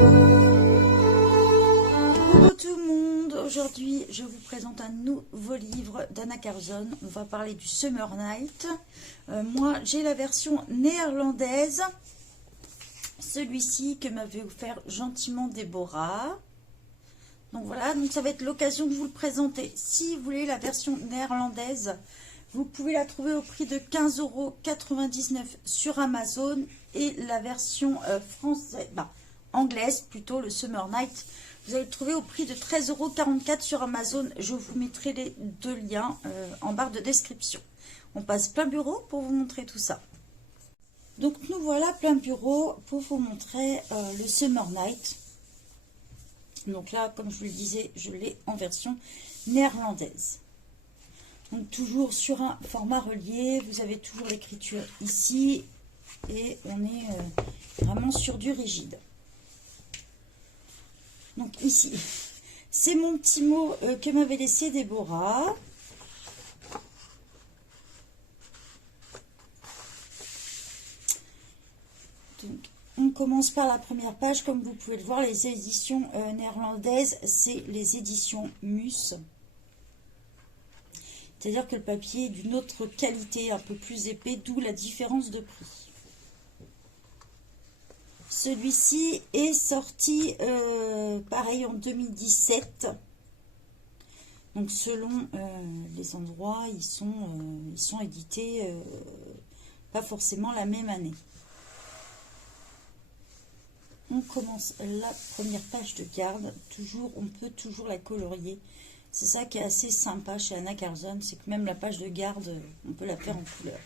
Coucou tout le monde, aujourd'hui je vous présente un nouveau livre d'Anna Carlzon. On va parler du Summer Night. Moi j'ai la version néerlandaise, celui-ci que m'avait offert gentiment Déborah. Donc voilà, donc ça va être l'occasion de vous le présenter. Si vous voulez la version néerlandaise, vous pouvez la trouver au prix de 15,99 € sur Amazon, et la version française, anglaise plutôt, le Summer Night, vous allez le trouver au prix de 13,44 € sur Amazon. Je vous mettrai les deux liens en barre de description. On passe plein bureau pour vous montrer tout ça. Donc nous voilà plein bureau pour vous montrer le Summer Night. Donc là, comme je vous le disais, je l'ai en version néerlandaise. Donc toujours sur un format relié, vous avez toujours l'écriture ici et on est vraiment sur du rigide. Donc ici, c'est mon petit mot que m'avait laissé Déborah. Donc, on commence par la première page. Comme vous pouvez le voir, les éditions néerlandaises, c'est les éditions Mus. C'est-à-dire que le papier est d'une autre qualité, un peu plus épais, d'où la différence de prix. Celui-ci est sorti, pareil, en 2017. Donc, selon les endroits, ils sont édités pas forcément la même année. On commence la première page de garde. Toujours, on peut toujours la colorier. C'est ça qui est assez sympa chez Anna Carlzon, c'est que même la page de garde, on peut la faire en couleur.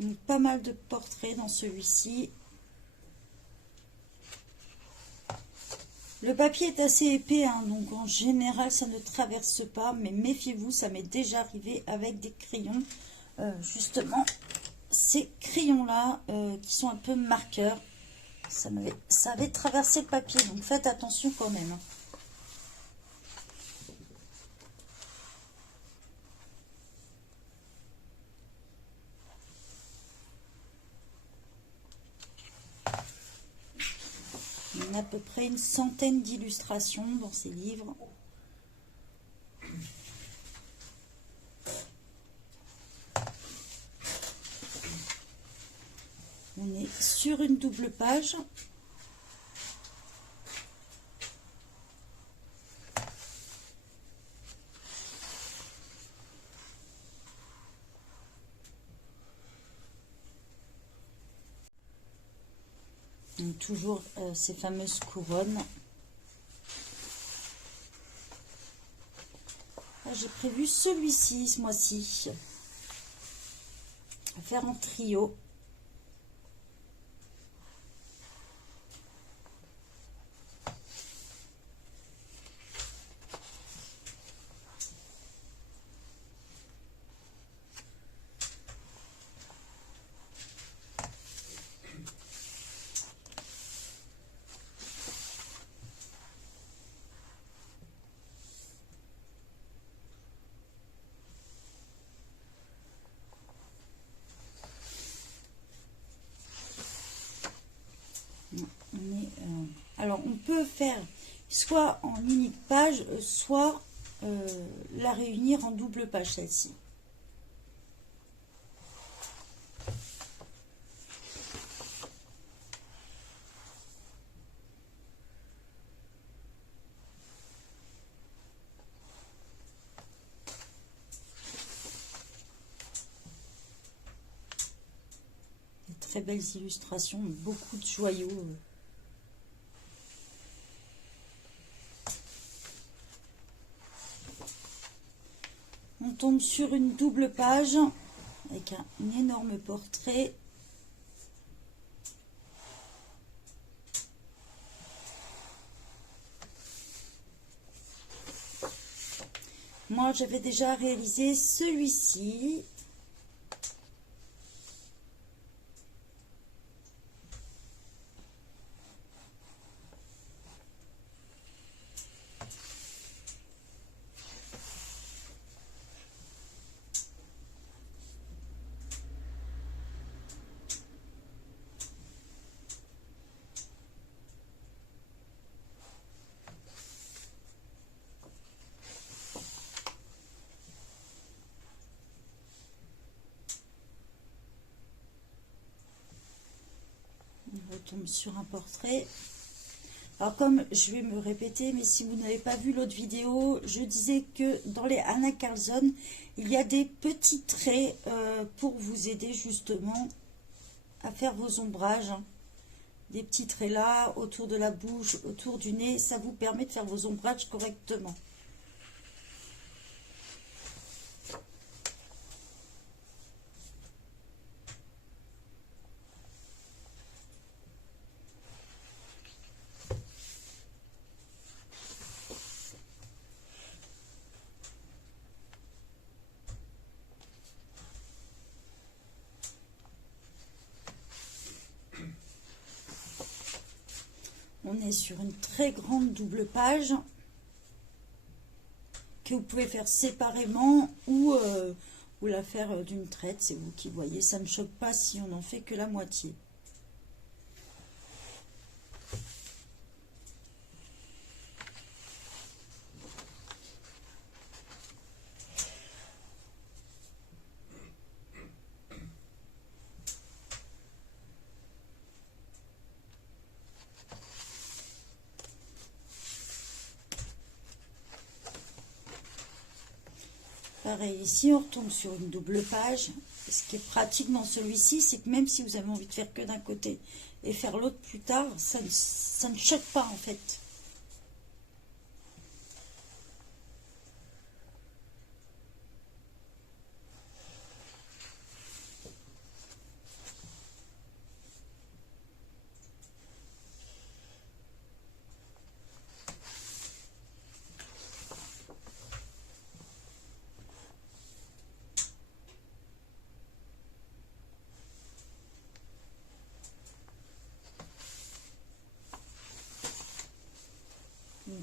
Donc, pas mal de portraits dans celui-ci. Le papier est assez épais, hein, donc en général ça ne traverse pas, mais méfiez-vous, ça m'est déjà arrivé avec des crayons. Justement, ces crayons-là qui sont un peu marqueurs, ça avait traversé le papier, donc faites attention quand même. Il y a à peu près une centaine d'illustrations dans ces livres. On est sur une double page. Donc, toujours ces fameuses couronnes. J'ai prévu celui-ci ce mois-ci. À faire en trio. Alors, on peut faire soit en unique page, soit la réunir en double page, celle-ci. Des très belles illustrations, beaucoup de joyaux. On tombe sur une double page avec un énorme portrait. Moi, j'avais déjà réalisé celui-ci. tombe sur un portrait. Alors comme je vais me répéter, mais si vous n'avez pas vu l'autre vidéo, je disais que dans les Anna Carlson, il y a des petits traits pour vous aider justement à faire vos ombrages. Hein. Des petits traits là, autour de la bouche, autour du nez, ça vous permet de faire vos ombrages correctement. On est sur une très grande double page que vous pouvez faire séparément ou la faire d'une traite, c'est vous qui voyez. Ça ne choque pas si on n'en fait que la moitié. Pareil, ici on retombe sur une double page. Ce qui est pratique dans celui-ci, c'est que même si vous avez envie de faire que d'un côté et faire l'autre plus tard, ça ne choque pas en fait.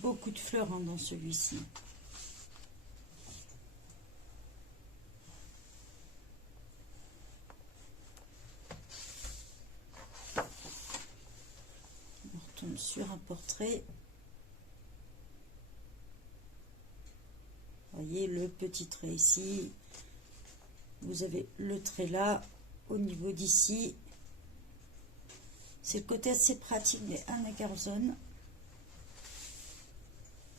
Beaucoup de fleurs hein, dans celui-ci. On retombe sur un portrait. Voyez le petit trait ici. Vous avez le trait là, au niveau d'ici. C'est le côté assez pratique des Anna Carlson.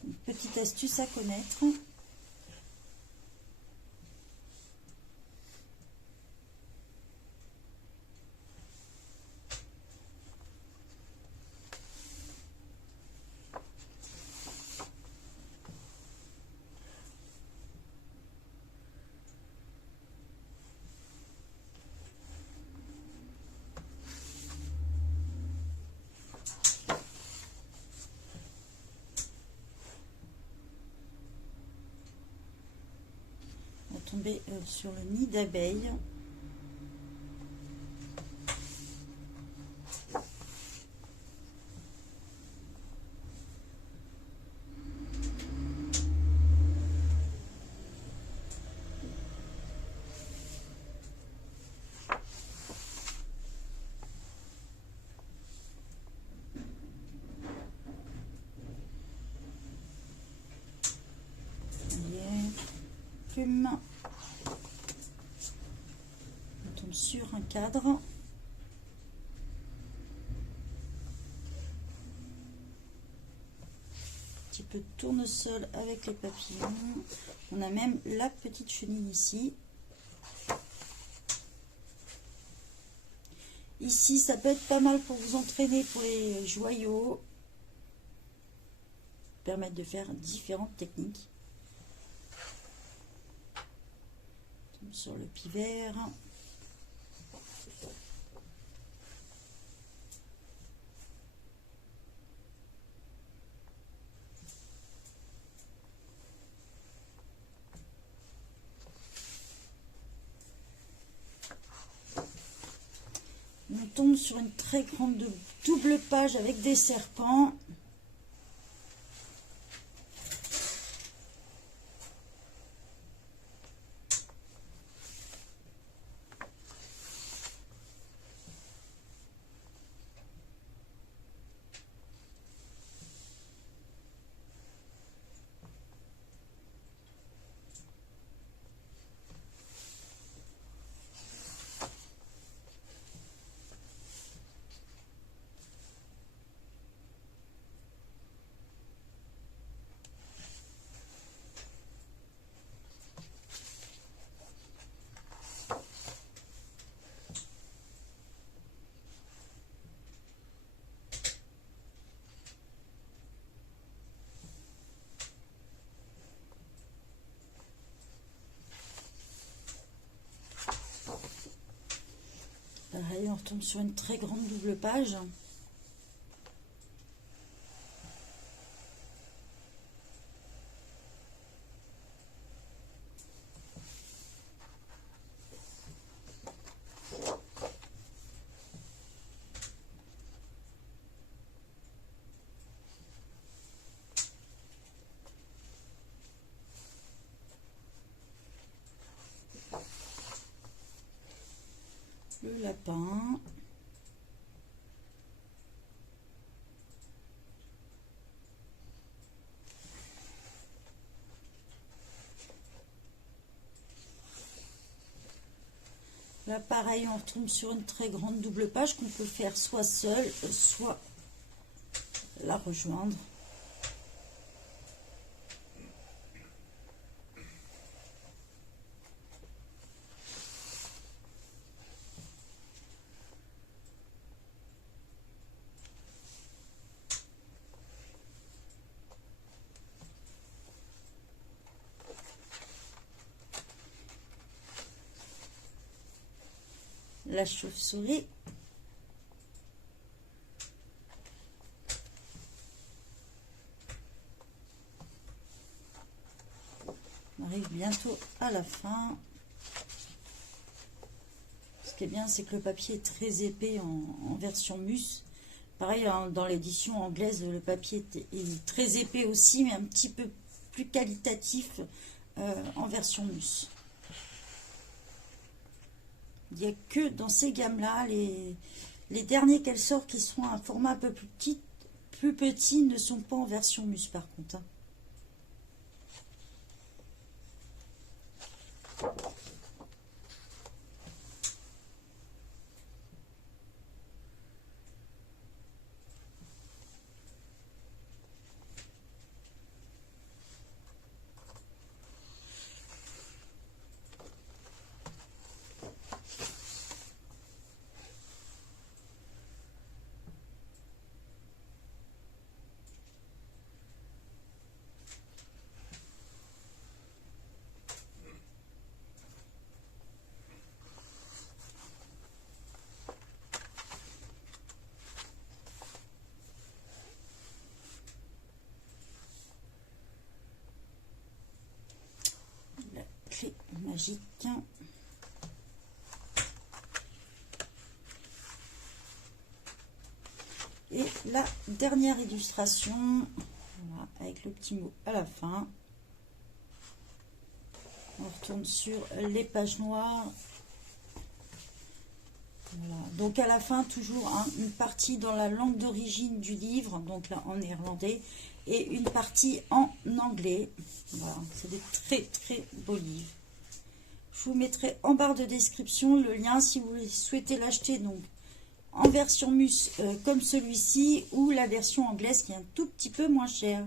Une petite astuce à connaître. Tomber sur le nid d'abeilles. Plume. On tombe sur un cadre. Un petit peu de tournesol avec les papillons. On a même la petite chenille ici. Ici, ça peut être pas mal pour vous entraîner pour les joyaux. Permettre de faire différentes techniques. Sur le pivert. On tombe sur une très grande double page avec des serpents. tombe sur une très grande double page. Le lapin. Là, pareil, on retombe sur une très grande double page qu'on peut faire soit seule, soit la rejoindre. La chauve-souris. On arrive bientôt à la fin. Ce qui est bien, c'est que le papier est très épais en version mus. Pareil, dans l'édition anglaise, le papier est très épais aussi, mais un petit peu plus qualitatif en version mus. Il n'y a que dans ces gammes-là, les derniers qu'elle sort qui sont un format un peu plus petit ne sont pas en version mus par contre. Magique. Et la dernière illustration, voilà, avec le petit mot à la fin. On retourne sur les pages noires. Voilà. Donc à la fin, toujours une partie dans la langue d'origine du livre, donc là en néerlandais, et une partie en anglais. Voilà, c'est des très très beaux livres. Je vous mettrai en barre de description le lien si vous souhaitez l'acheter donc en version mus comme celui-ci ou la version anglaise qui est un tout petit peu moins chère.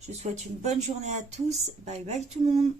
Je vous souhaite une bonne journée à tous. Bye bye tout le monde.